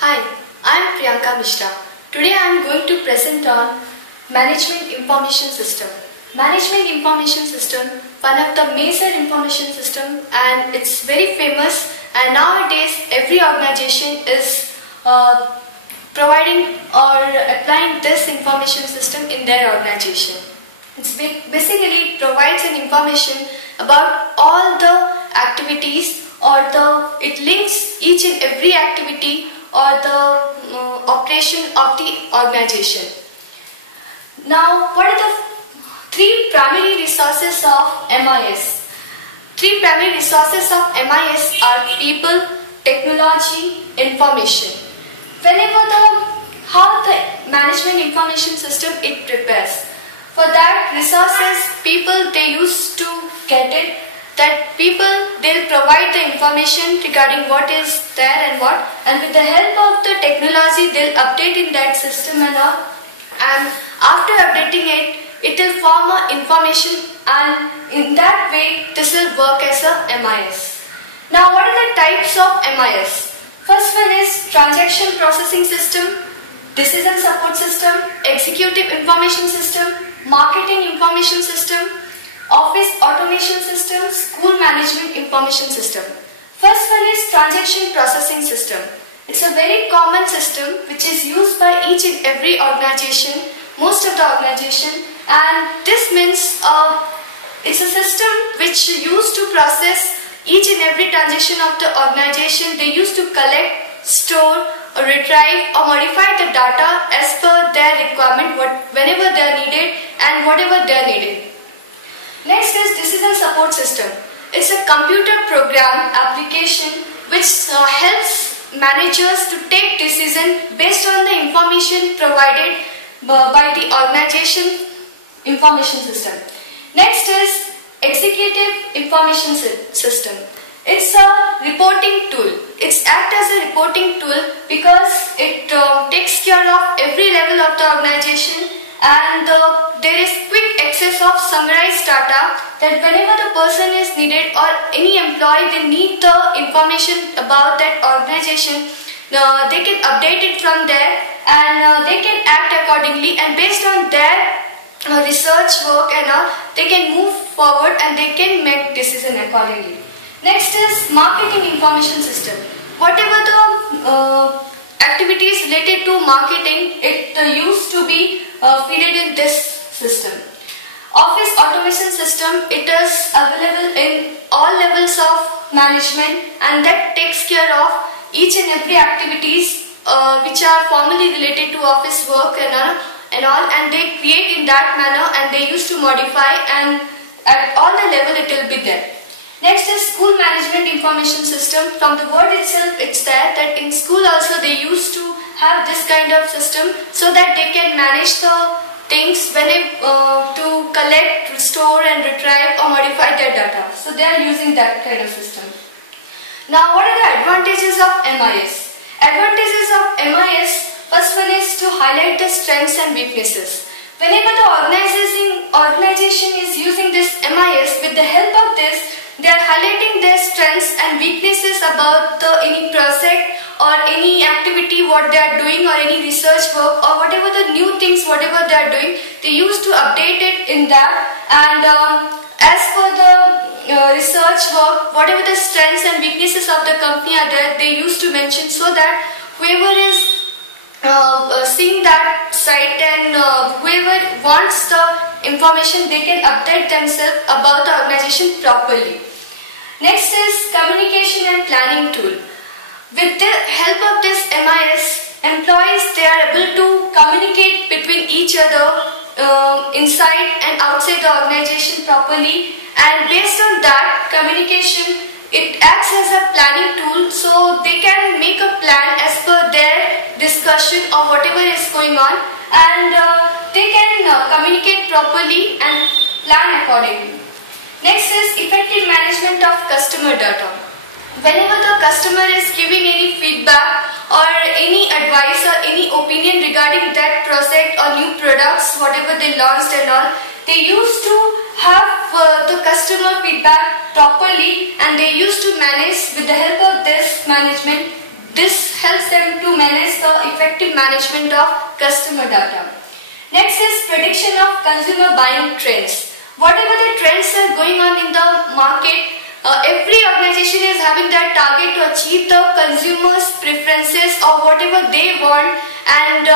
Hi, I am Priyanka Mishra. Today I am going to present on Management Information System. Management Information System, one of the major information system, and it's very famous, and nowadays every organization is providing or applying this information system in their organization. Basically, it provides an information about all the activities it links each and every activity or the operation of the organization. Now, what are the three primary resources of MIS? Three primary resources of MIS are people, technology, information. How the management information system it prepares. For that resources, people they used to get it. That people they'll provide the information regarding what is there and what, and with the help of the technology they'll update in that system and all, and after updating it, it will form a information, and in that way this will work as a MIS. Now, what are the types of MIS? First one is transaction processing system, decision support system, executive information system, marketing information system, office automation system, school management information system. First one is transaction processing system. It's a very common system which is used by each and every organization, most of the organization, and this means it's a system which used to process each and every transaction of the organization. They used to collect, store, or retrieve or modify the data as per their requirement, whenever they are needed and whatever they are needed. Next is decision support system. It's a computer program application which helps managers to take decision based on the information provided by the organization information system. Next is executive information system. It's a reporting tool. It's act as a reporting tool because it takes care of every level of the organization, and there is quick access of summarized data that whenever the person is needed or any employee they need the information about that organization, they can update it from there, and they can act accordingly, and based on their research work and all, they can move forward and they can make decision accordingly. Next is marketing information system. Whatever the activities related to marketing, it used to be fed in this system. Office automation system, it is available in all levels of management, and that takes care of each and every activities which are formally related to office work and all, and they create in that manner, and they used to modify, and at all the level it will be there. Next is school management information system. From the word itself, it's there that in school also they used to have this kind of system so that they can manage the things when to collect, store and retrieve or modify their data. So they are using that kind of system. Now, what are the advantages of MIS? Advantages of MIS, first one is to highlight the strengths and weaknesses. Whenever the organization is using this MIS, with the help of this, they are highlighting their strengths and weaknesses about any project or any activity what they are doing, or any research work, or whatever the new things whatever they are doing, they used to update it in that, and as per the research work, whatever the strengths and weaknesses of the company are there, they used to mention, so that whoever is seeing that site and whoever wants the information, they can update themselves about the organization properly. Next is communication and planning tool. With the help of this MIS, employees they are able to communicate between each other inside and outside the organization properly, and based on that communication, it acts as a planning tool, so they can make a plan as per their discussion of whatever is going on, and they can communicate properly and plan accordingly. Next is effective management of customer data. Whenever the customer is giving any feedback or any advice or any opinion regarding that project or new products, whatever they launched and all, they used to have the customer feedback properly, and they used to manage with the help of this management. This helps them to manage the effective management of customer data. Next is prediction of consumer buying trends. Whatever the trends are going on in the market, every organization is having that target to achieve the consumers' preferences or whatever they want, and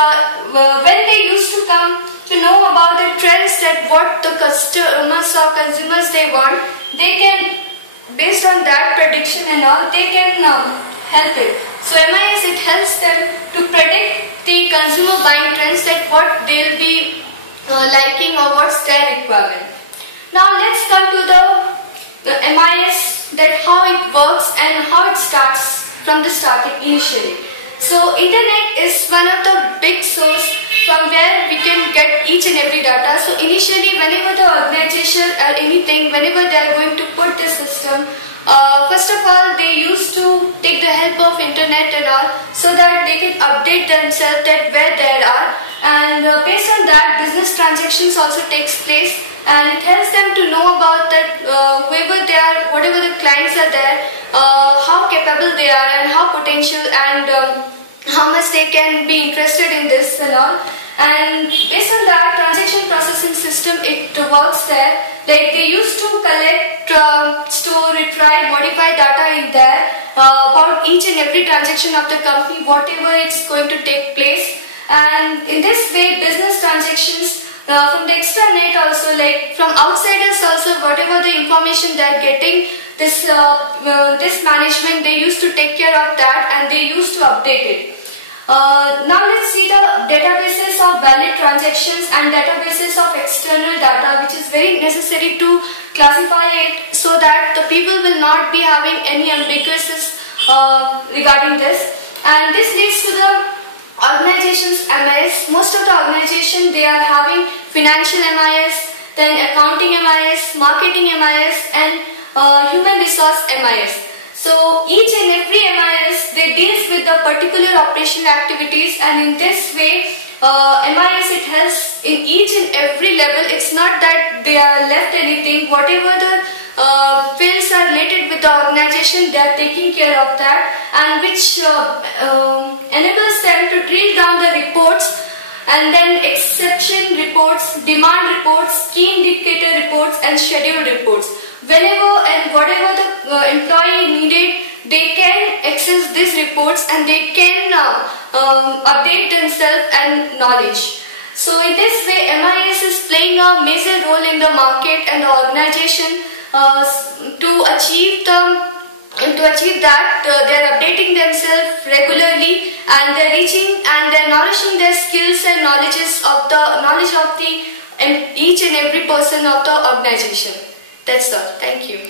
when they used to come to know about the trends that what the customers or consumers they want, they can, based on that prediction and all, they can help it. So MIS, it helps them to predict the consumer buying trends, that what they'll be liking or what's their requirement. Now let's come to the MIS, that how it works and how it starts from the starting initially. So internet is one of the big source from where we can get each and every data. So initially, whenever the organization or anything, whenever they are going to put the system, first of all, they used to take the help of internet and all, so that they can update themselves that where they are, and based on that, business transactions also takes place, and it helps them to know about that whoever they are, whatever the clients are there, how capable they are and how potential and how much they can be interested in this and all. And based on that, transaction processing system, it works there. Like they used to collect, store, retrieve, modify data in there about each and every transaction of the company, whatever it's going to take place. And in this way, business transactions from the extranet also, like from outsiders also, whatever the information they are getting, this management, they used to take care of that and they used to update it. Now let's see the databases of valid transactions and databases of external data, which is very necessary to classify it so that the people will not be having any ambiguities regarding this. And this leads to the organization's MIS. Most of the organization, they are having financial MIS, then accounting MIS, marketing MIS, and human resource MIS. So each and every MIS, they deals with the particular operational activities, and in this way MIS, it helps in each and every level. It's not that they are left anything, whatever the fields are related with the organization, they are taking care of that, and which enables them to drill down the reports, and then exception reports, demand reports, key indicator reports, and schedule reports. Whenever and whatever the employee needed, they can access these reports and they can update themselves and knowledge. So in this way, MIS is playing a major role in the market and the organization to achieve that they are updating themselves regularly, and they are reaching and they are nourishing their skills and knowledge of the each and every person of the organization. That's all. Thank you.